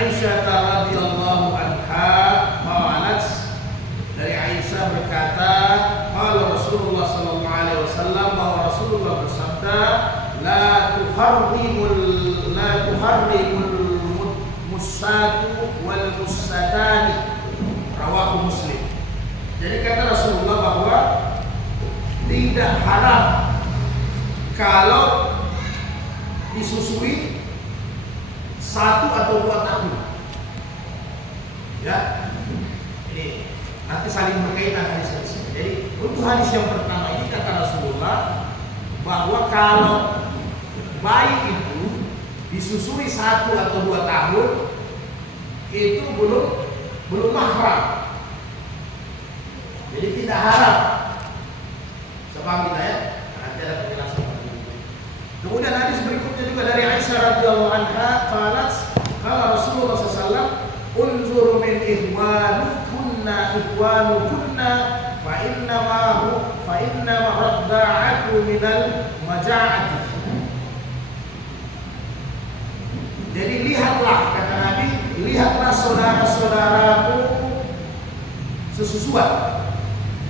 Aisyah radhiyallahu anha qalat, dari Aisyah berkata, qala Rasulullah sallallahu alaihi wasallam, bahwa Rasulullah bersabda, la tuharrimul musatu wal musatani, rawahu Muslim. Jadi kata Rasulullah bahwa tidak haram kalau disusui 1 atau 2 tahun. Ya, ini nanti saling berkaitan hadis-hadis. Jadi untuk hadis yang pertama ini kata Rasulullah bahwa kalau bayi itu disusui 1 atau 2 tahun itu belum mahram. Jadi tidak haram. Sepaham kita ya? Nanti ada penjelasan. Kemudian hadis berikutnya juga dari Aisyah radhiyallahu anha qalat, qala Rasulullah sallallahu alaihi wasallam, unzur min ihwanukunna fa inna radda'atu minal maja'ati. Jadi lihatlah, kata Nabi, lihatlah saudara-saudaramu sesusuan.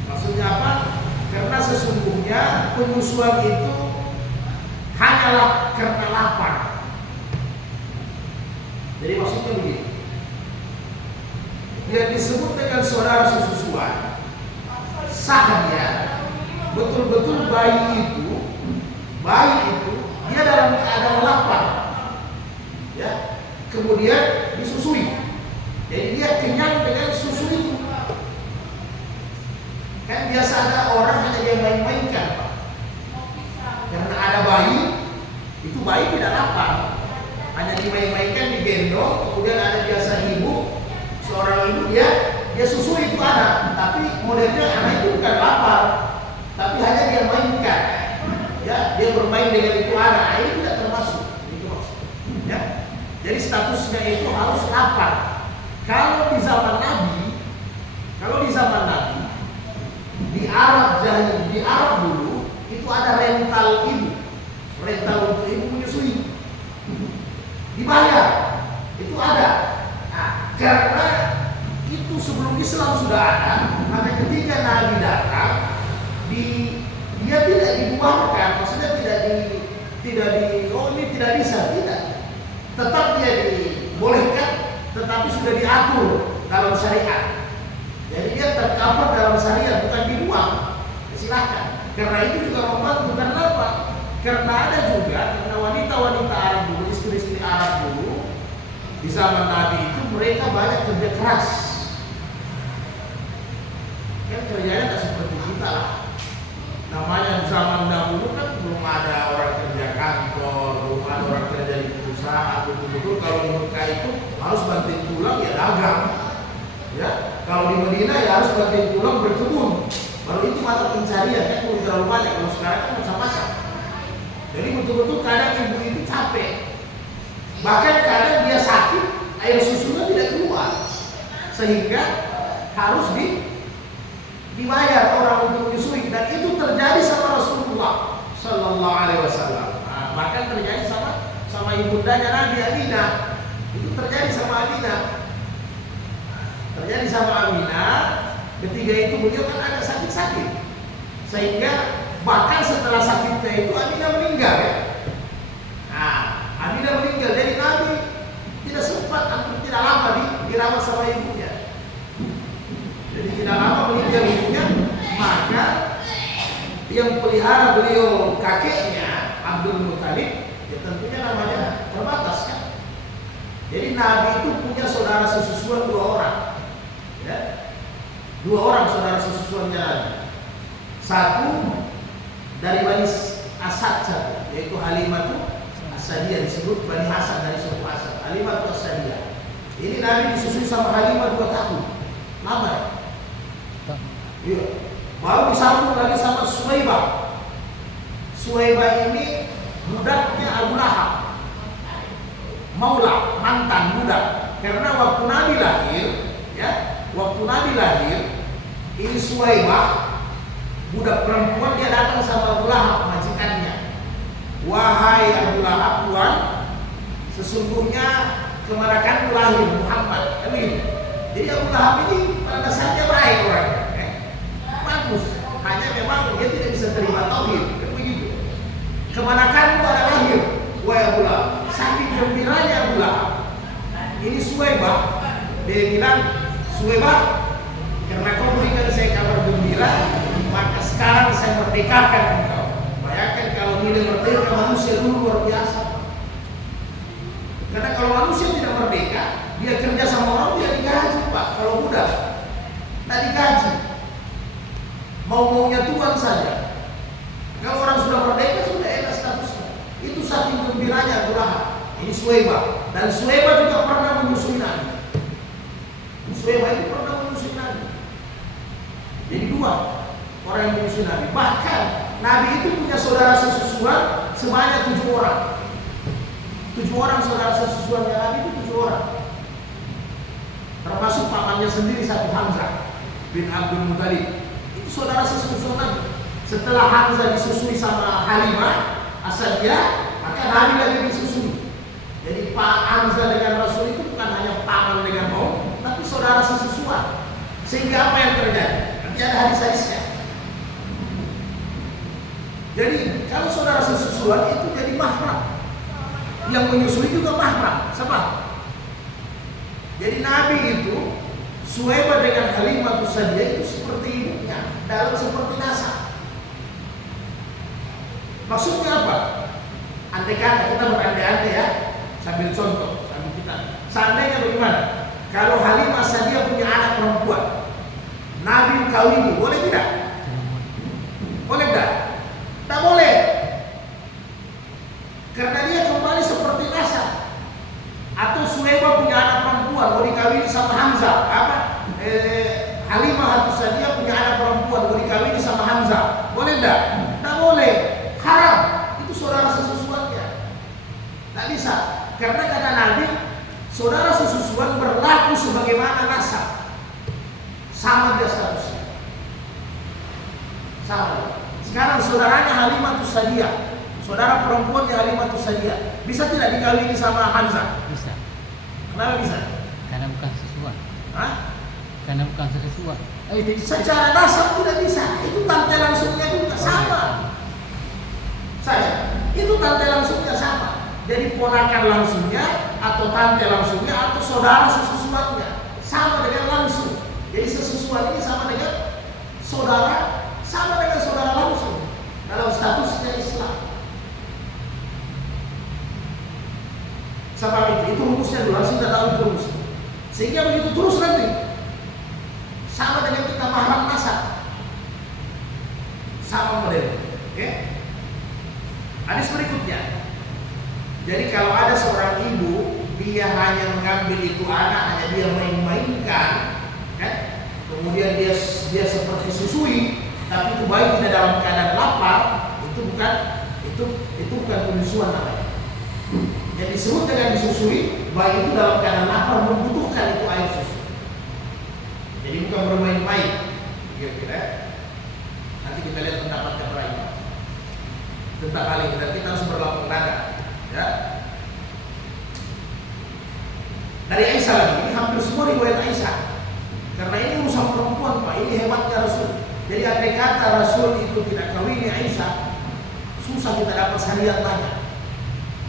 Maksudnya apa? Karena sesungguhnya penyusuan itu hanyalah karena lapar. Jadi maksudnya begini, yang disebut dengan saudara sesusuan, sahnya betul-betul bayi itu dia dalam keadaan lapar, ya, kemudian disusui. Jadi dia kenyang dengan susu itu. Kan biasa ada orang hanya dia main-mainkan, Pak. Karena ada bayi, itu bayi tidak lapar, hanya dimain-mainkan, digendong, kemudian ada biasa ibu, seorang ibu dia susui itu anak, tapi modelnya anak itu bukan lapar, tapi hanya dia mainkan, ya, dia bermain dengan itu anak, ini tidak termasuk, itu maksudnya. Ya. Jadi statusnya itu harus lapar. Kalau di zaman Nabi, di Arab dulu itu ada rental untuk ibu menyusui, dibayar, itu ada. Nah, karena itu sebelum Islam sudah ada, maka ketika Nabi datang, dia tidak dibubarkan, maksudnya ini tidak bisa, tidak. Tetap dia dibolehkan, tetapi sudah diatur dalam syariat. Jadi dia tercover dalam syariat, bukan dibuang. Silahkan. Karena itu juga membantu. Karena apa? Karena ada juga, karena wanita-wanita Arab dulu, istri-istri Arab dulu, di zaman Nabi itu mereka banyak kerja keras. Kan kerjanya tidak seperti kita lah. Namanya zaman dahulu kan belum ada orang kerja kantor, belum ada orang kerja di perusahaan. Betul-betul kalau di Mekah itu harus banting tulang ya dagang. Ya, kalau di Madinah ya harus banting tulang berkebun. Baru itu mata pencarian, kan belum terlalu banyak. Kalau sekarang kan macam-macam. Jadi betul-betul kadang ibu itu capek. Bahkan kadang dia sakit, air susunya tidak keluar, sehingga harus dibayar orang untuk menyusui. Dan itu terjadi sama Rasulullah Sallallahu Alaihi Wasallam. Nah, bahkan terjadi sama ibundanya Nabi Aminah. Itu terjadi sama Aminah. Ketika itu beliau kan agak sakit-sakit, sehingga bahkan setelah sakitnya itu Aminah meninggal, ya. Nah, Aminah meninggal, jadi Nabi tidak sempat, hampir tidak lama dirawat sama ibunya. Jadi tidak lama meninggal ibunya, maka yang pelihara beliau kakeknya Abdul Muthalib, ya tentunya namanya terbatas kan. Jadi Nabi itu punya saudara sesusuan 2 orang, ya. 2 orang saudara sesusuannya Nabi. Satu dari Bani Asad, yaitu Halimah As-Sadiyah, disebut Bani Hasan dari suku Asad. Halimah As-Sadiyah. Ini Nabi disusui sama Halimah 2 tahun. Lama ya? Iya. Baru disambung lagi sama Suwaibah. Suwaibah ini budaknya Abu Lahab, maula, mantan budak. Karena waktu Nabi lahir, ya, ini Suwaibah, budak perempuan, dia datang sama Abu Lahab, majikannya. Wahai Abu Lahab, Tuhan, sesungguhnya kemanakan lahir Muhammad, kan begitu. Jadi Abu Lahab ini pada dasarnya baik orangnya, bagus. Hanya memang dia tidak bisa terima tauhid, kan begitu. Kemanakan pada lahir, wahai Abu Lahab. Saking gembiranya Abu Lahab. Ini Suwaibah, dia bilang, Suwaibah, karena kau berikan saya kabar gembira, maka sekarang saya merdekakan engkau. Bayangkan kalau nilai merdeka manusia dulu luar biasa. Karena kalau manusia tidak merdeka, dia kerja sama orang tidak digaji, Pak. Kalau mudah, tidak digaji. Mau-maunya Tuhan saja. Kalau orang sudah merdeka, sudah enak statusnya. Itu saking gembiranya Abu Lahab. Ini Suwaibah. Dan Suwaibah juga pernah menyusui Nabi. Suwaibah itu pernah menyusui Nabi. Jadi dua orang yang menyusui Nabi. Bahkan Nabi itu punya saudara sesusuan sebanyak 7 orang. 7 orang saudara sesusuannya Nabi itu 7 orang. Termasuk pamannya sendiri satu, Hamzah bin Abdul Muthalib. Itu saudara sesusuan Nabi. Setelah Hamzah disusui sama Halimah Asadiyah, maka Nabi lagi disusui. Jadi Pak Hamzah dengan Rasul itu bukan hanya paman dengan tapi saudara sesusuan. Sehingga apa yang terjadi? Nanti ada hadis-hadisnya. Jadi kalau saudara sesusuan itu jadi mahram. Yang menyusui juga mahram. Sebab jadi Nabi itu Suwaibah dengan Halimah Asadiyah itu seperti ibunya, dalam seperti nasab. Maksudnya apa? Andai kata kita berandai-andai ya, sambil contoh, sambil kita. Seandainya bagaimana? Kalau Halimah Asadiyah punya anak perempuan, Nabi kawini, boleh tidak? Boleh tidak? Tak boleh. Karena dia kembali seperti nasab. Atau Suwaibah punya anak perempuan mau dikawini sama Hamzah, Halimah Asadiyah punya anak perempuan mau dikawini sama Hamzah, boleh tidak? Tak boleh. Haram. Itu saudara sesusuannya. Tak bisa. Karena kata Nabi, saudara sesusuan berlaku sebagaimana nasab. Sama dia statusnya. Sama. Sekarang saudaranya Halimah Asadiyah, saudara perempuannya Halimah Asadiyah, bisa tidak dikawini sama Hamzah? Bisa. Kenapa bisa? Karena bukan sesuai. Hah? Karena bukan sesuai. Secara nasab tidak bisa. Itu tante langsungnya juga sama. Saya, itu tante langsungnya sama. Jadi ponakan langsungnya atau tante langsungnya atau saudara sesusuannya sama dengan langsung. Jadi sesusuan ini sama dengan saudara langsung dalam statusnya Islam. Sebab itu rumusnya dulu, langsung tidak tahu itu rumusnya. Sehingga begitu terus nanti sama dengan kita mahram nasab, sama model. Oke? Hadis berikutnya. Jadi kalau ada seorang ibu, dia hanya mengambil itu anak, hanya dia main-mainkan, kan? Kemudian dia seperti susui, tapi itu bayi tidak dalam keadaan lapar, itu bukan penyusuan namanya. Yang disebut dengan disusui, bayi itu dalam keadaan lapar membutuhkan itu air susu. Jadi bukan bermain-main, kira-kira. Nanti kita lihat pendapatnya para imam tentang hal ini, dan kita harus berlapang dada. Ya. Dari Aisyah lagi, ini hampir semua riwayat Aisyah. Karena ini urusan perempuan, Pak. Ini hebatnya Rasul. Jadi andai kata Rasul itu tidak kawini Aisyah, susah kita dapat syariat banyak.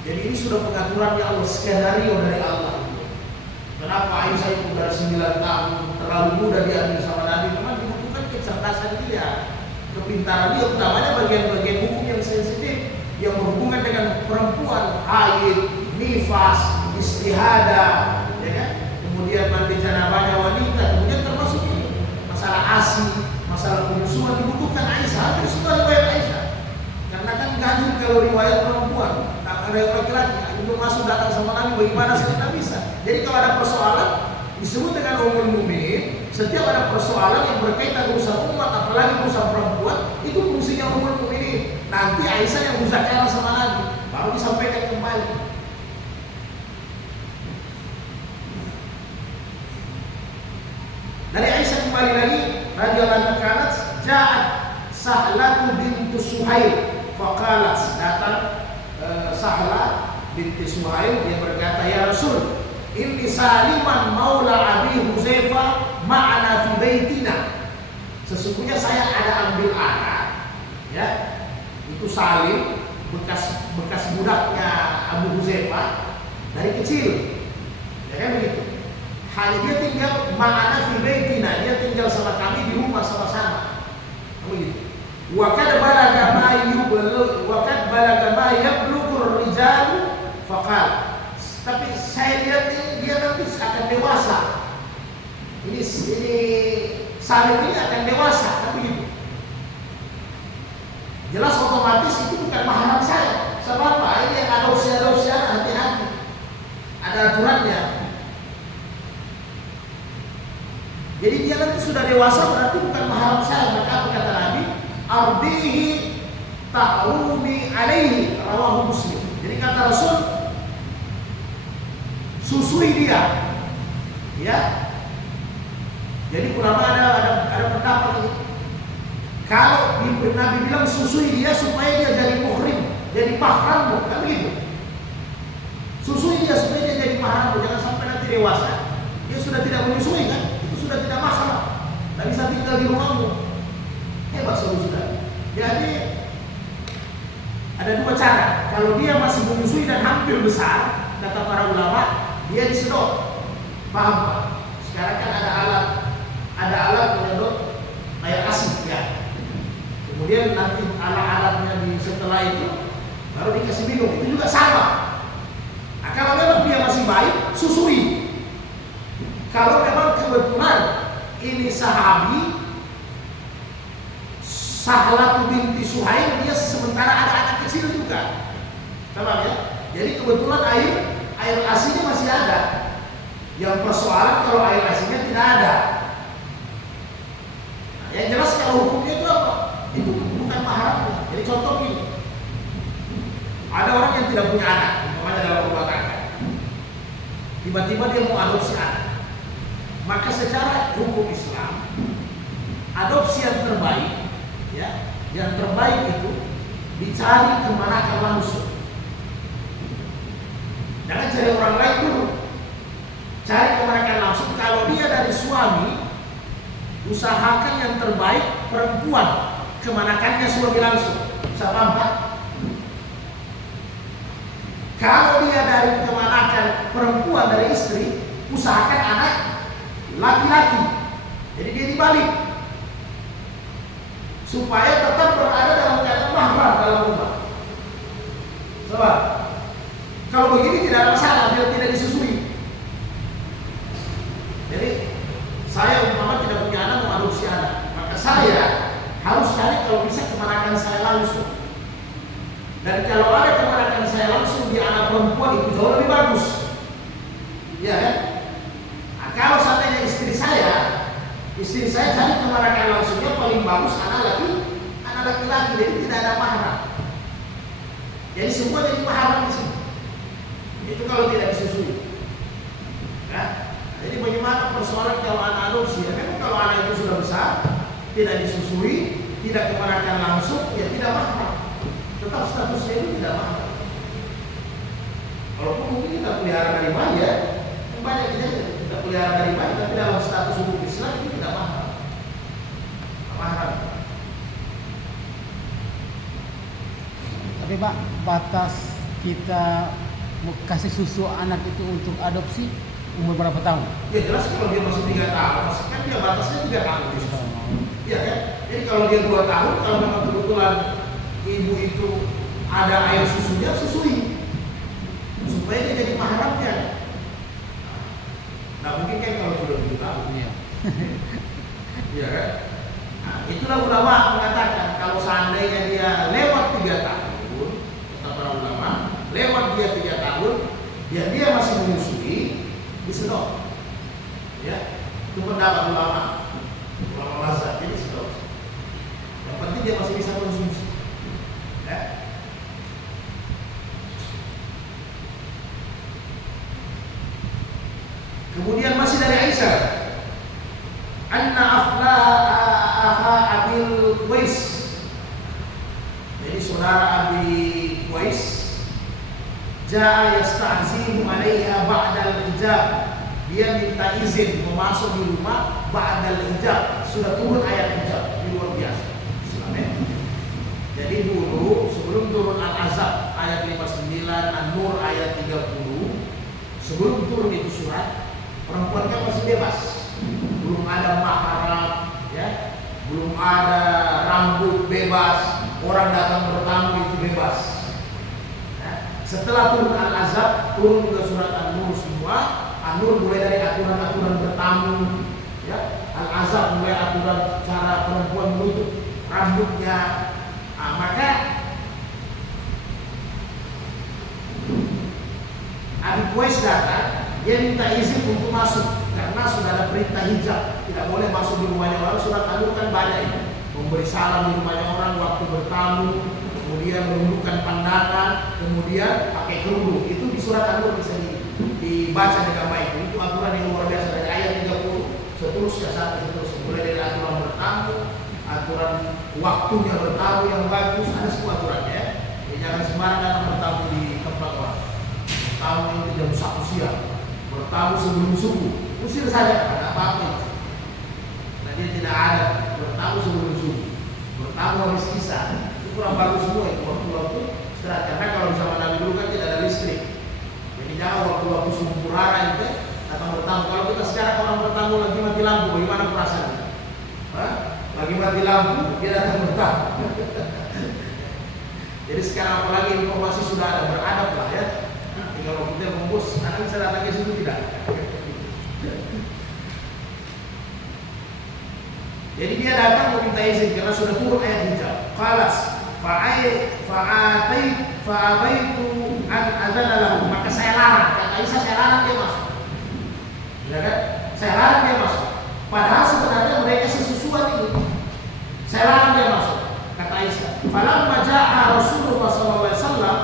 Jadi ini sudah pengaturan yang Allah, skenario dari Allah. Kenapa Aisyah itu dari 9 tahun terlalu muda diambil sama Nabi? Memang dibutuhkan kecerdasan dia, kepintaran dia, utamanya bagian-bagian hukum yang sensitif yang berhubungan dengan perempuan, haid, nifas, istihadah, ya kan? Kemudian mandi janabahnya wanita, kemudian termasuk ini masalah ASI, masalah penyusuan dibutuhkan Aisyah. Hampir semua riwayat Aisyah. Karena kan ganjil kalau riwayat perempuan, tak ada laki-laki, itu masuk datang sama Nabi, bagaimana saya tidak bisa. Jadi kalau ada persoalan disebut dengan Ummul Mukminin, setiap ada persoalan yang berkaitan urusan umat, apalagi urusan perempuan, itu fungsinya Ummul Mukminin. Nanti Aisyah yang muzakarah sama Nabi, baru disampaikan kembali. Dari Aisyah kembali lagi, radhiyallahu anha, ja'at Sahlatu bintu Suhail, faqalat, datang Sahla binti Suhail, dia berkata, ya Rasul, inni Saliman maula Abi Huzaifa ma'ana fi baitina. Sesungguhnya saya ada ambil anak, ya, itu Salim, bekas budaknya Abu Huzaifa dari kecil, ya kan begitu. Hanya dia tinggal ma'ana fi baitina, dia tinggal sama kami di rumah sama-sama, begitu. Wakad balaga ma yablughur rijalu faqal. Tapi saya lihat ini dia nanti akan dewasa. Ini Salim ini akan dewasa, kan begitu. Jelas otomatis itu bukan mahram saya. Sebab apa? Ini yang adopsi hati-hati. Ada aturannya. Jadi dia nanti sudah dewasa berarti bukan mahram saya. Maka apa kata Nabi? Ardihi tahrumi alaihi, rawahu Muslim. Jadi kata Rasul, susui dia, ya. Jadi ulama ada pendapat ini. Kalau Nabi bilang susui dia supaya dia jadi muhrim, jadi mahrammu, kan begitu. Susui dia supaya dia jadi mahrammu, jangan sampai nanti dewasa dia sudah tidak menyusui, kan? Itu sudah tidak mahram, tidak bisa tinggal di rumahmu. Hebat saudara. Jadi ada dua cara. Kalau dia masih menyusui dan hampir besar, kata para ulama, dia disedot. Paham Pak? Sekarang kan ada alat menyedot air asin, ya. Kemudian nanti alat-alatnya setelah itu baru dikasih minum. Itu juga sama. Nah, kalau memang dia masih baik, susui. Kalau memang kebetulan ini sahabi Sahlatu binti Suhail, dia sementara ada anak kecil juga, paham ya? Jadi kebetulan air asinnya masih ada. Yang persoalan kalau air asinnya tidak ada. Nah, yang jelas kalau hukumnya itu apa? Itu bukan mahram. Jadi contoh gini, ada orang yang tidak punya anak, umpamanya dalam rumah tangga, tiba-tiba dia mau adopsi anak. Maka secara hukum Islam, adopsi yang terbaik, ya, yang terbaik itu dicari kemanakan langsung. Jangan cari orang lain dulu, cari kemanakan langsung. Kalau dia dari suami, usahakan yang terbaik perempuan, kemanakannya suami langsung. Bisa paham Pak? Kalau dia dari kemanakan perempuan, dari istri, usahakan anak laki-laki. Jadi dia dibalik, supaya tetap berada dalam keadaan mahram dalam rumah. Sebab kalau begini tidak ada masalah, dia tidak disusui. Jadi saya umpama tidak punya anak, mau adopsi anak, maka saya harus cari kalau bisa kemanakan saya langsung. Dan kalau ada kemanakan saya langsung di anak perempuan, itu jauh lebih bagus, ya kan? Nah, kalau seandainya istri saya cari kemanakan langsungnya paling bagus anak laki-laki, jadi tidak ada mahram. Jadi semua jadi mahram di sini. Itu kalau tidak disusui. Nah, jadi bagaimana persoalan kalau anak adopsi? Ya, memang kalau anak itu sudah besar, tidak disusui, tidak kemanakan langsung, ya tidak mahram. Tetap statusnya itu tidak mahram. Walaupun mungkin kita pelihara dari bayi, ya, yang banyak kita pelihara dari bayi, tapi dalam status hukum Islam itu tidak mahram. Mahram. Tapi Pak, batas kita kasih susu anak itu untuk adopsi umur berapa tahun? Ya jelas kalau dia masih 3 tahun, kan dia batasnya 3 tahun. Iya kan? Jadi kalau dia 2 tahun, kalau memang kebetulan ibu itu ada air susunya, susui supaya dia jadi mahramnya. Nah mungkin kan kalau sudah 7 tahun, Iya. iya kan? Nah, itulah ulama mengatakan kalau seandainya dia lewat 3 tahun, kata para ulama, lewat dia 3 tahun, dia masih menyusui, disedot. Ya, itu pendapat ulama mazhab, jadi disedot. Yang penting dia masih bisa konsumsi. Ya. Kemudian masih dari Aisyah, anna aflaha Abil Qais. Jadi saudara Abi Qais jaa yasta'zimu 'alaiha ba'da al hijab. Dia minta izin mau masuk di rumah ba'dal hijab. Sudah turun ayat hijab. Ini luar biasa. Jadi dulu sebelum turun Al-Ahzab ayat 59, An-Nur ayat 30, sebelum turun itu surat, perempuan kan masih bebas. Belum ada mahram, ya. Belum ada rambut bebas, orang datang bertamu itu bebas. Ya. Setelah turun Al-Ahzab, turun juga surat An-Nur semua. An-Nur mulai dari aturan-aturan bertamu, ya. Al-Ahzab mulai aturan cara perempuan menutup rambutnya. Nah, maka Abi Qais datang, dia minta izin untuk masuk karena sudah ada perintah hijab, tidak boleh masuk di rumahnya orang. Surat An-Nur kan banyak ini, memberi salam di rumahnya orang waktu bertamu, kemudian menundukkan pandangan, kemudian pakai kerudung. Itu di surat An-Nur bisa dibaca dengan baik. Itu aturan yang luar biasa dari ayat 30 seterusnya sampai seterusnya, mulai dari aturan bertamu, aturan waktunya bertamu yang bagus, ada semua aturannya ya. Jangan sembarangan datang bertamu di tempat orang. Bertamu itu jam 1 siang, bertamu sebelum subuh, usir saja, ada apa-apa. Nah dia tidak ada bertamu sebelum subuh, bertamu habis isya, itu kurang bagus semua itu waktu-waktu istirahat. Karena kalau zaman Nabi dulu kan tidak ada listrik, jadi jangan waktu-waktu subuh rara itu datang bertamu. Kalau kita sekarang orang bertamu lagi mati lampu, bagaimana perasaannya? Lagi mati lampu, dia datang bertamu. Jadi sekarang apalagi informasi sudah ada, beradab lah ya. Tinggal waktu dia membus, anak bisa datang ke situ tidak. Jadi dia datang meminta izin karena sudah turun ayat hijab. Qalas fa'abaitu an adzana lahu, maka saya larang. Kata Aisyah, saya larang dia masuk. Ya kan? Saya larang dia masuk. Padahal sebenarnya mereka sesusuan ini. Saya larang dia masuk. Kata Aisyah, falamma ja'a Rasulullah sallallahu alaihi wasallam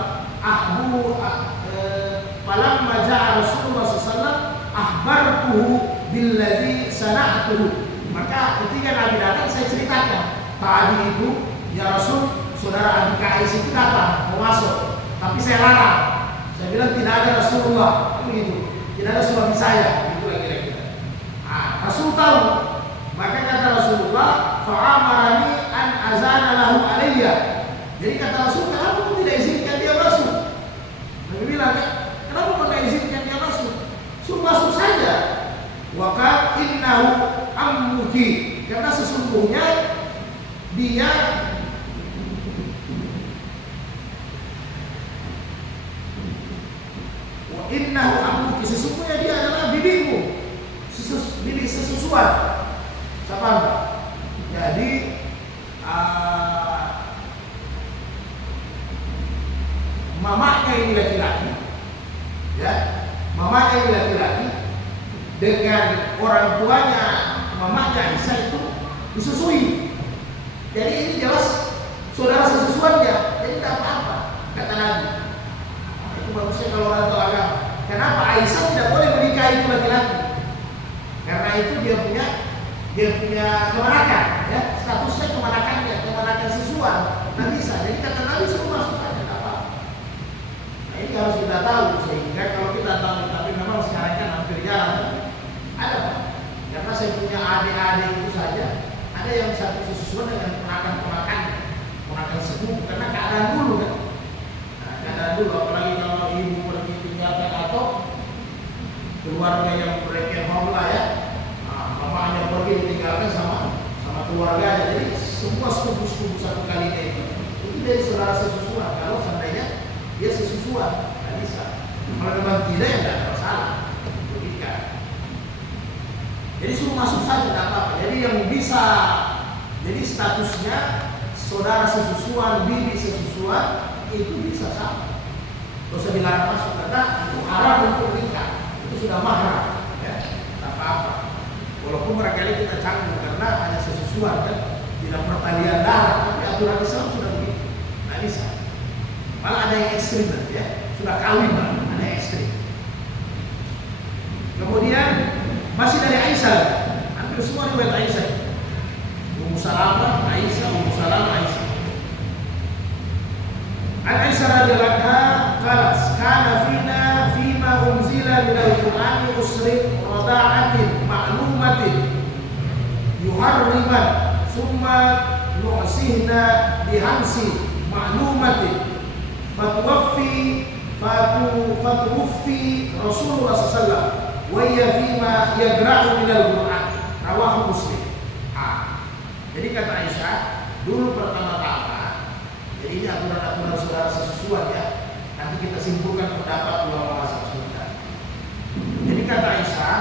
falamma ja'a Rasulullah sallallahu alaihi wasallam akhbartuhu billadzi sana'tuhu. Maka ketika Nabi datang saya ceritakan, tadi itu ya Rasul, saudara adik Aisyah itu datang mau masuk, tapi saya larang. Saya bilang tidak ada Rasulullah, begitu. Tidak ada suami saya, itulah kira-kira. Rasul tahu, maka kata Rasulullah, fa'amarani an azana lahu alayya. Jadi kata Rasul, kenapa kau tidak izinkan dia masuk? Nabi bilang, kenapa kau tidak izinkan dia masuk? Suruh masuk saja. Wa qad innahu ammuki, karena sesungguhnya dia wa innahu ammuki, sesungguhnya dia adalah bibimu, bibi sesusuan. Siapa? Jadi mamanya ini laki-laki, ya, mamanya ini laki-laki dengan orang tuanya mamanya Aisyah itu disusui. Jadi ini jelas saudara sesusuannya, jadi tidak apa-apa kata Nabi. Itu bagusnya kalau orang tahu agama. Kenapa Aisyah tidak boleh menikahi itu laki-laki? Karena itu dia punya kemanakan, ya, statusnya kemanakan sesuatu. Nah bisa, jadi kata Nabi suruh masuk saja, tidak apa-apa. Nah ini harus kita tahu, sehingga kalau kita tahu, tapi memang sekarang kan hampir jarang ada, karena saya punya adik-adik itu saja, ada yang satu sesuatu dengan ponakan sepupu, karena keadaan dulu kan. Nah, keadaan dulu, apalagi kalau ibu pergi tinggalkan atau keluarga yang mereka haula ya. Bapaknya pergi ditinggalkan sama keluarganya, jadi semua sepupu satu kalinya itu dari saudara sesusuan. Kalau seandainya dia sesusuan, tidak bisa. Kalau memang tidak, ya tidak ada masalah. Begitu. Jadi suruh masuk saja, tidak apa-apa. Jadi yang bisa, jadi statusnya saudara sesusuan, bibi sesusuan itu bisa sama. Tidak usah dilarang masuk karena itu haram untuk nikah, itu sudah mahram, ya, tidak apa-apa. Walaupun barangkali kita canggung karena hanya sesusuan kan, tidak pertalian darah, tapi aturan Islam sudah begitu, nggak bisa. Malah ada yang ekstrim ya, sudah kawin malah ada yang ekstrim. Kemudian masih dari Aisyah, hampir semua riwayat Aisyah. Ummu Salamah, Aisyah, Ummu Salamah, Aisyah. An Aisyah radhiyallahu anha qalat, kana fina fima unzila minal Qur'ani usrin rada'atin ma'lumatin yuharriman summa nu'sihna bihamsi ma'lumatin fatuwaffi Rasulullah SAW wa hiya fima yagra'u minal Qur'an rawahu Muslim. Jadi kata Aisyah, dulu pertama-tama, jadi ini aturan-aturan saudara sesusuan ya. Nanti kita simpulkan pendapat ulama mazhab sebentar. Jadi kata Aisyah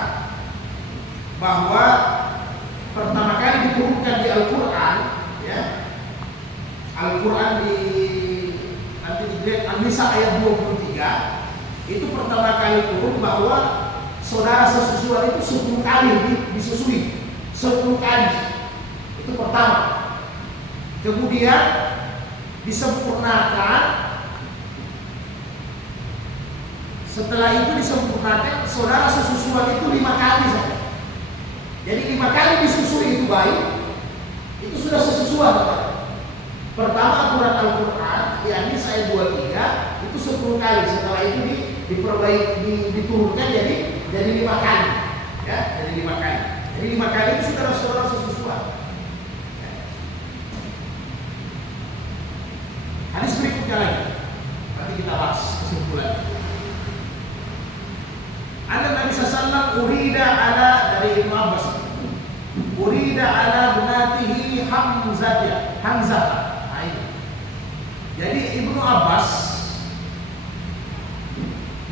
bahwa pertama kali diturunkan di Al-Quran, ya, Al-Quran di nanti dilihat An-Nisa ayat 23 itu pertama kali turun bahwa saudara sesusuan itu 10 kali disusui, 10 kali. Itu pertama. Kemudian disempurnakan. Setelah itu disempurnakan, saudara sesusuan itu 5 kali saja. Jadi 5 kali disusui itu baik, itu sudah sesusuan. Pertama aturan Al-Quran di An-Nisa ayat 23 itu 10 kali. Setelah itu diturunkan jadi 5 kali. Ya, jadi 5 kali. Jadi 5 kali itu sudah saudara sesusuan. Hadis berikutnya lagi, nanti kita bahas kesimpulan. Ada Nabi SAW urida ala dari Ibnu Abbas, urida ala benatihi Hamzah. Nah, ini. Jadi Ibnu Abbas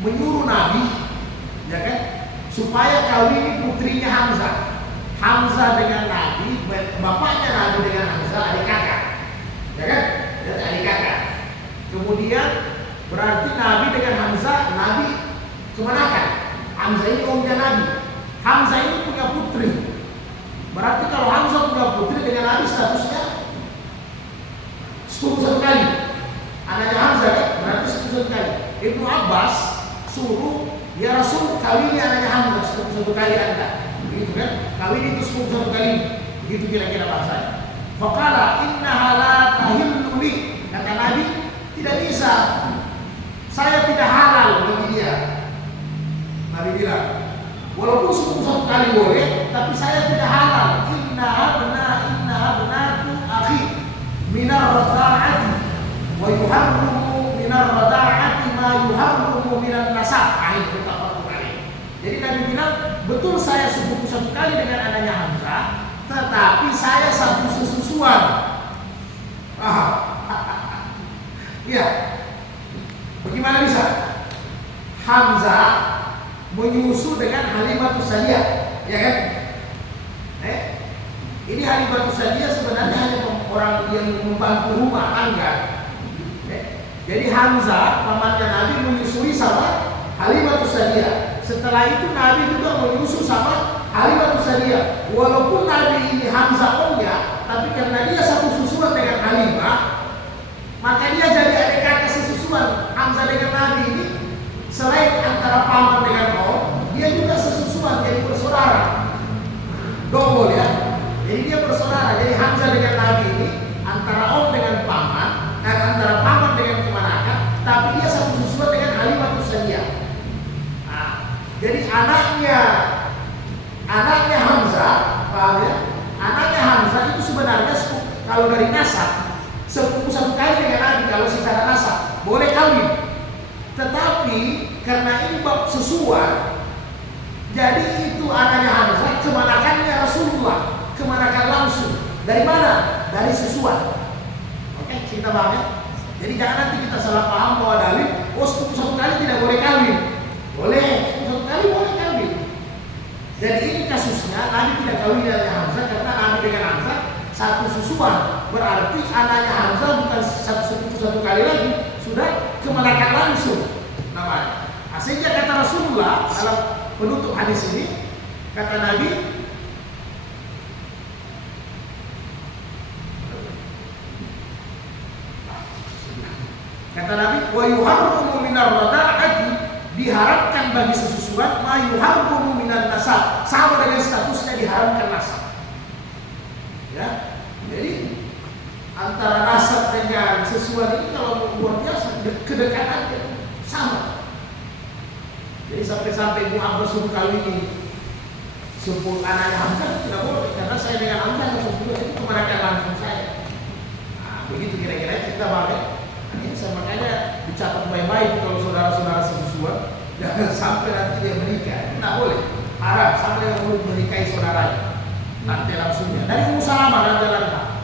menyuruh Nabi, ya kan, supaya kawini putrinya Hamzah. Hamzah dengan Nabi, bapaknya Nabi dengan Hamzah adik kakak, ya kan? Adik kakak. Kemudian berarti Nabi dengan Hamzah, Nabi kemanakan? Hamzah ini omnya Nabi. Hamzah ini punya putri. Berarti kalau Hamzah punya putri dengan Nabi statusnya 10 kali. Anaknya Hamzah kan? Berarti 10 kali. Ibnu Abbas suruh ya Rasul kawini anaknya Hamzah 10 kali Anda. Begitu kan? Kawini itu 10 kali. Begitu kira-kira bahasanya. Faqala innaha la tahillu li. Kata Nabi, tidak bisa. Saya tidak halal bagi dia. Nabi bilang, walaupun 10 kali boleh, tapi saya tidak halal. Innaha benatu akhi minar rada'ati wa yuharrumu minar rada'ati ma yuharrumu minan nasab. Ini mutafaqun alaih. Jadi Nabi bilang, betul saya sepupu 1 kali dengan anaknya Hamzah, tetapi saya satu sesusuan. Iya. Bagaimana bisa? Hamzah menyusu dengan Halimatus Sa'diyah, ya kan? Ini Halimatus Sa'diyah sebenarnya hanya orang yang membantu rumah tangga. Jadi Hamzah pamannya Nabi menyusui sama Halimatus Sa'diyah. Setelah itu Nabi juga menyusu sama Halimatus Sa'diyah. Walaupun Nabi ini Hamzah omnya, tapi karena dia satu susuan dengan Halimah, maka dia jadi adik kakak sesusuan. Hamzah dengan Nabi ini selain antara paman dengan om, dia juga sesusuan, jadi bersaudara. Double ya. Jadi dia bersaudara. Jadi Hamzah dengan Nabi ini antara om dengan paman, antara paman dengan kemanakan, tapi dia satu susuan dengan Halimatus Sa'diyah. Nah, jadi anaknya Hamzah, paham ya? Anaknya Hamzah itu sebenarnya kalau dari nasab sepupu 1 kali dengan Nabi kalau secara nasab boleh kawin. Tetapi karena ini bab sesuai, jadi itu anaknya Hamzah kemanakannya Rasulullah, kemanakan langsung. Dari mana? Dari sesuai. Oke, kita paham ya? Jadi jangan nanti kita salah paham bahwa dalil, oh sepupu 1 kali tidak boleh kawin. Boleh, sepupu 1 kali boleh kawin. Jadi ini kasusnya Nabi tidak kawin dengan Hamzah karena Nabi dengan Hamzah satu susuan. Berarti anaknya Hamzah bukan sepupu 1 kali lagi, sudah kemanakan langsung namanya. Nah, sehingga kata Rasulullah dalam penutup hadis ini, kata Nabi, wa yuharrumu minar rada'ati, diharamkan bagi sesusuan ma yuharrumu minan nasab, sama dengan statusnya diharamkan nasab. Ya, jadi antara nasab dengan sesuatu ini kalau luar biasa kedekatan sama. Jadi sampai-sampai Ibu Abbas suruh kawini 10 anaknya Hamzah tidak boleh, karena saya dengan Hamzah itu kemenangan langsung saya. Nah, begitu kira-kira cerita balik. Nah, ini saya makanya dicatat baik-baik kalau saudara-saudara sesusuan, jangan sampai nanti dia menikah, tidak boleh. Haram sampai yang belum menikahi saudaranya. Nanti langsungnya. Dari Ummu Salamah radhiyallahu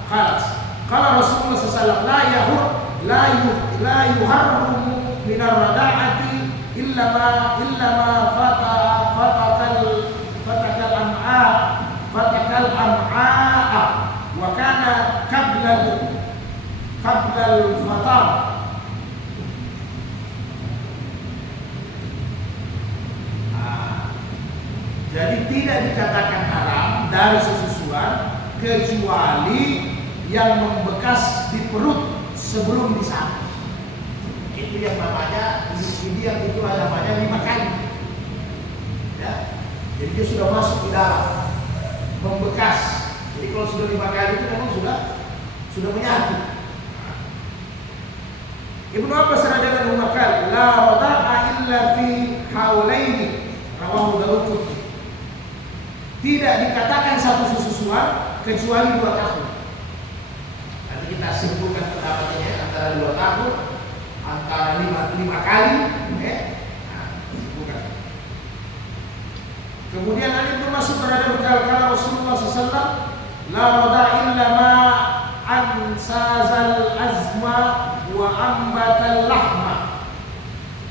anha, kalau Rasulullah SAW la yuharramu minar rada'ati illa ma fatakal am'a wa kana qabla al-fatam. Jadi tidak dikatakan haram dari sesusuan kecuali yang membekas di perut sebelum disabet. Itu yang namanya ini yang itu namanya 5 kali. Ya. Jadi dia sudah masuk di dalam, membekas. Jadi kalau sudah 5 kali itu memang sudah menyatu. Ibnu Abbas radhiyallahu anhu berkata, la rada'a illa fi haulaini, rawahu Daud. Tidak dikatakan satu sesusuan kecuali 2 tahun. Nanti kita simpulkan pendapatnya antara 2 tahun, antara 5 kali, Nah, simpulkan. Kemudian Ali bin Mas'ud berkata Rasulullah SAW, la rada illa ma ansazal azma wa ambatal lahma.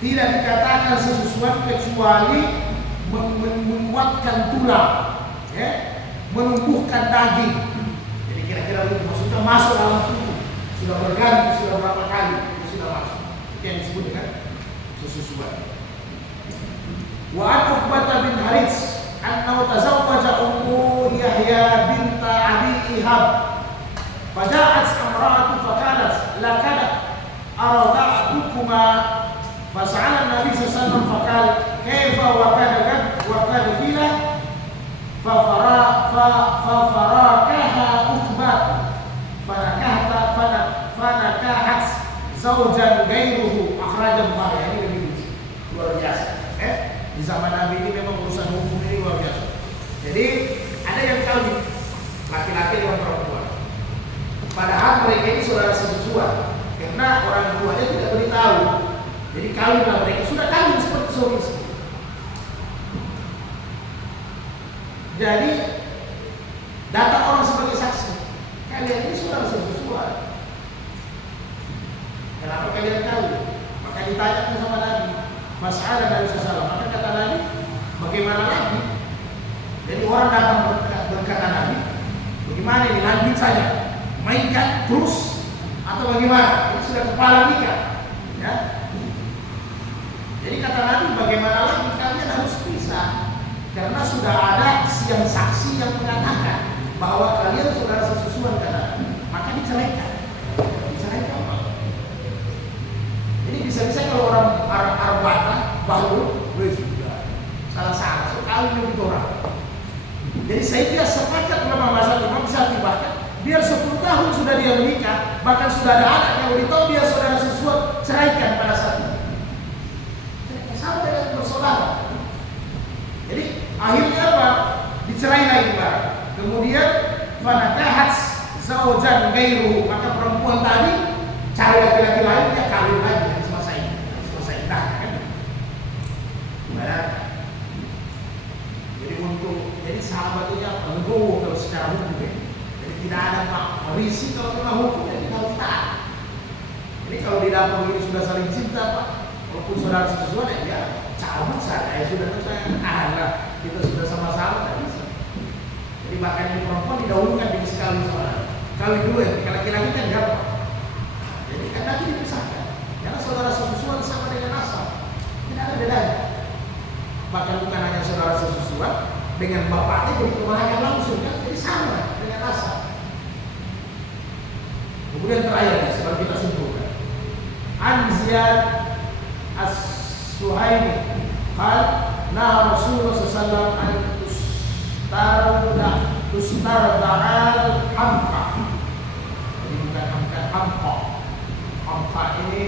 Tidak dikatakan sesusuan kecuali menguatkan tulang, menumbuhkan daging. Jadi kira-kira itu maksudnya masuk dalam tubuh, sudah berganti, sudah berapa kali sudah masuk. Itu yang disebut dengan sesusuan. Wa an Uqbah bin Harits annahu tazawwaja Ummu Yahya binta Abi Ihab. Faja'at imra'atu faqalat laqad arada'tukuma fas'ala Nabi sallallahu alaihi wasallam faqala kaifa wa kada qila fafarakaha Uqbah fanakahat zawjan ghairuhu akhrajal Bukhari. Ini lebih luar biasa. Di zaman Nabi ini memang urusan hukum ini luar biasa. Jadi ada yang kawin laki-laki dengan perempuan, padahal mereka ini saudara sesusuan karena orang tuanya tidak beritahu. Jadi kawinlah mereka, sudah kawin seperti suami istri. Jadi datang orang sebagai saksi, kalian ini saudara sesusuan. Kenapa kalian kawin? Maka ditanyakan sama Nabi, masalah dari sesalah. Maka kata Nabi, bagaimana lagi? Jadi orang datang berkata Nabi, bagaimana ini, lanjut saja, mainkan terus atau bagaimana? Ini sudah kepala nikah, ya. Jadi kata Nabi, bagaimana lagi, kalian harus pisah karena sudah ada yang saksi yang mengatakan bahwa kalian saudara sesusuan, kata Nabi. Maka diceraikan. Diceraikan apa? Jadi bisa-bisa kalau orang arba'ah baru sudah salah-salah, so kawin lebih orang. Jadi saya tidak sepakat ulama mazhab Imam Syafi'i, bahkan biar 10 tahun sudah dia menikah, bahkan sudah ada anak yang udah tahu dia saudara sesusuan, ceraikan pada saat itu. Sama dengan bersaudara. Jadi akhirnya apa? Dicerai lagi barang. Kemudian fanakahat zawjan ghairuhu, maka perempuan tadi cari laki-laki lain, dia kawin lagi selesai dah kan. Jadi sahabat itu legowo kalau secara hukum ya. Jadi tidak ada risih kalau kena hukum, ya kita harus taat. Jadi kalau di dapur ini sudah saling cinta Pak, walaupun saudara sesuatu ya cabut saja, ya sudah lah, kita sudah sama-sama, tidak bisa. Jadi bahkan ini perempuan didahulukan dengan sekali sama kawin dulu ya, kalau laki-laki kan jawab. Jadi kan nanti dipisahkan, karena saudara sesusuan sama dengan asal, tidak ada bedanya. Bahkan bukan hanya saudara sesusuan, dengan bapaknya jadi keponakan langsung kan, jadi sama dengan asal. Kemudian terakhir sebelum kita simpulkan, An Ziyad As-Suhaimi qal nah Rasulullah sallallahu alaihi wasallam tustarda al-hamqa. Jadi bukan hamqa. Hamqa ini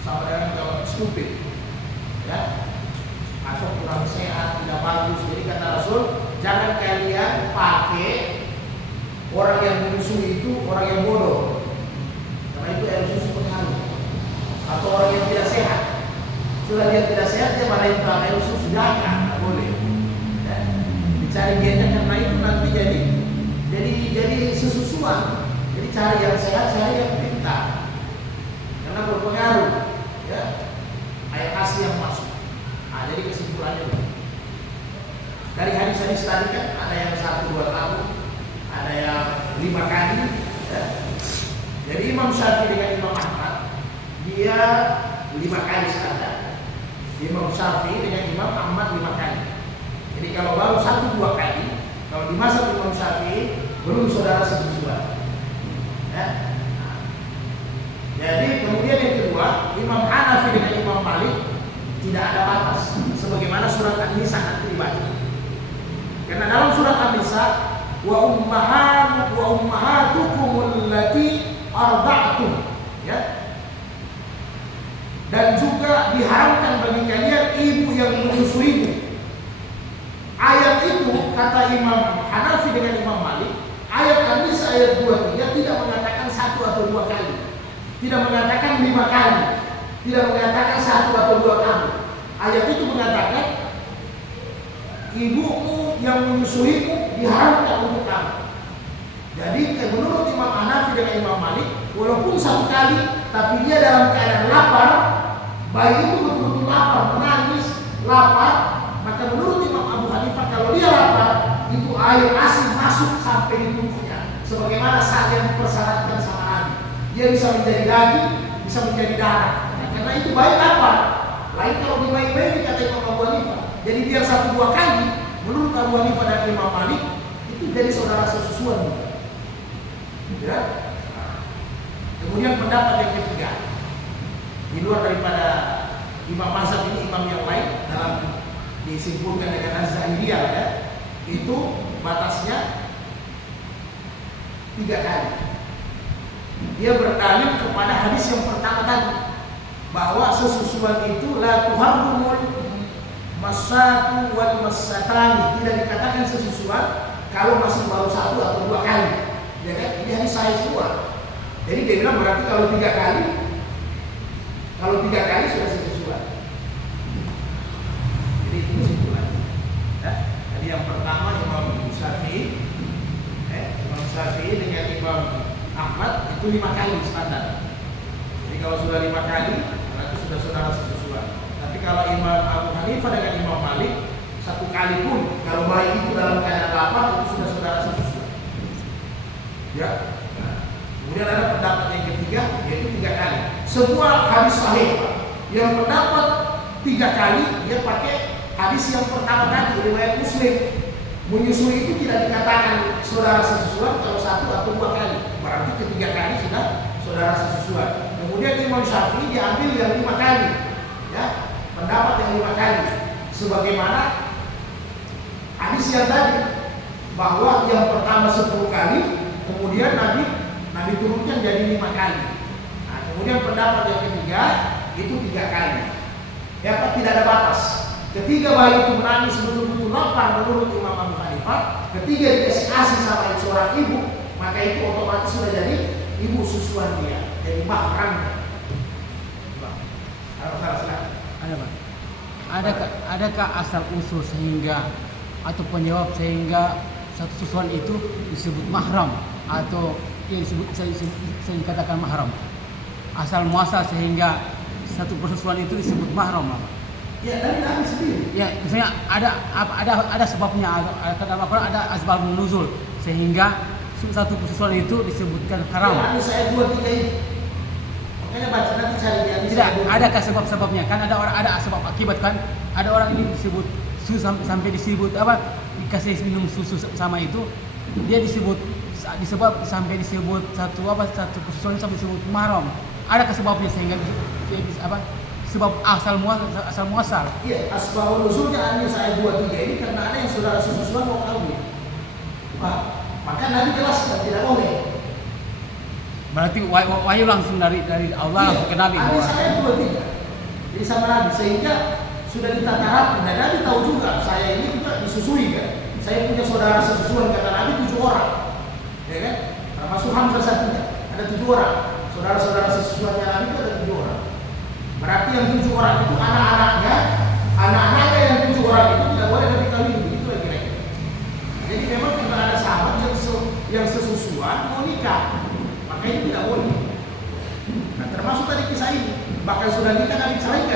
sama dengan kalau stupid. Hanafi dengan Imam Ahmad dia 5 kali standar. Imam Syafi'i dengan Imam Ahmad 5 kali. Jadi kalau baru 1-2 kali, kalau di masa Imam Syafi'i belum saudara sesusuan. Ya. Nah. Jadi kemudian yang kedua, Imam Hanafi dengan Imam Malik tidak ada batas, sebagaimana surat An-Nisa nanti dibaca. Karena dalam surat An-Nisa, wa ummahatukum allati arda'tum, ya. Dan juga diharamkan bagi kalian ibu yang menyusuimu. Ayat itu kata Imam Hanafi dengan Imam Malik, ayat An-Nisa ayat 23 tidak mengatakan 1 atau 2 kali, tidak mengatakan 5 kali, tidak mengatakan 1 atau 2 kali. Ayat itu mengatakan ibumu yang menyusuimu diharamkan untuk kamu. Jadi menurut Imam Hanafi dengan Imam Malik, walaupun 1 kali, tapi dia dalam keadaan lapar, bayi itu betul-betul lapar, menangis, lapar, maka menurut Imam Abu Hanifah kalau dia lapar, itu air asin masuk sampai di tubuhnya, sebagaimana saat yang dipersyaratkan sama Nabi. Dia bisa menjadi daging, bisa menjadi darah. Nah, karena itu bayi lapar. Lain kalau di bayi-bayi kata Imam Abu Hanifah. Jadi biar 1-2 kali, menurut Abu Hanifah dan Imam Malik itu jadi saudara sesusuan. Ya. Kemudian pendapat yang ketiga, di luar daripada imam mazhab ini, imam yang lain dalam disimpulkan dengan Az-Zahiriyah, ya, itu batasnya 3 kali. Dia berdalil kepada hadis yang pertama tadi, bahwa sesusuan itu la tuharrumul masatu wal masatani, tidak dikatakan sesusuan kalau masih baru 1 atau 2 kali, ya kan? Ini hadis sahih semua. Jadi dia bilang berarti kalau 3 kali sudah sesusuan. Jadi itu kesimpulan. Ya. Jadi yang pertama Imam Syafi'i dengan Imam Ahmad itu 5 kali standar. Jadi kalau sudah 5 kali, berarti sudah saudara sesusuan. Tapi kalau Imam Abu Hanifah dengan Imam Malik 1 kali pun, kalau bayi itu dalam keadaan lapar, itu sudah saudara sesusuan. Ya. Nah, kemudian ada pendapat yang ketiga, yaitu 3 kali. Semua hadis sahih, Pak. Yang pendapat 3 kali, dia pakai hadis yang pertama tadi, riwayat Muslim. Menyusui itu tidak dikatakan saudara sesusuan kalau 1 atau 2 kali. Berarti ketiga kali sudah saudara sesusuan. Kemudian Imam Syafi'i diambil yang 5 kali, ya, pendapat yang 5 kali, sebagaimana hadis yang tadi, bahwa yang pertama 10 kali, kemudian Nabi turunkan jadi 5 kali. Nah, kemudian pendapat yang ketiga itu 3 kali. Ya, Pak, tidak ada batas. Ketiga bayi itu menangis betul-betul lapar menurut Imam Abu Hanifah, ketiga dikasih ASI sama seorang ibu, maka itu otomatis sudah jadi ibu susuan dia, jadi mahramnya. Ada, Pak. Adakah asal usul sehingga atau penyebab sehingga satu susuan itu disebut mahram atau yang saya dikatakan mahram? Asal muasal sehingga satu persusuan itu disebut mahram, Pak. Ya, dari Nabi sendiri. Ya, misalnya ada sebabnya, ada asbab nuzul sehingga satu persusuan itu disebutkan haram. Ya, saya 2-3 ini. Makanya baca nanti cari dia. Tidak, adakah sebab-sebabnya? Kan ada sebab akibat kan? Ada orang ini disebut susu sampai disebut apa? Dikasih minum susu sama itu, dia disebut sampai disebut satu persusuan sampai disebut mahram. Adakah sebabnya sehingga sebab asal muasal. Iya, asbabun nuzulnya saya 2-3 ini karena ada yang saudara sesusuan mau kawin. Maka Nabi jelaskan tidak boleh. Berarti wahyu langsung dari Allah langsung ke Nabi. Saya 2-3. Jadi sama Nabi, sehingga sudah ditata rapi. Dan Nabi tahu juga saya ini juga disusui kan. Saya punya saudara sesusuan kata Nabi 7 orang. Ya kan? Termasuk Hamzah satunya. Ada 7 orang. Saudara-saudara sesusuannya Nabi itu ada 7 orang. Berarti yang 7 orang itu anak-anaknya yang 7 orang itu tidak boleh Nabi kawin, begitu lagi kira-kira. Jadi memang karena ada sahabat yang sesusuan mau nikah, maka itu tidak boleh. Nah, termasuk tadi kisah ini, bahkan sudah nikah Nabi ceraikan.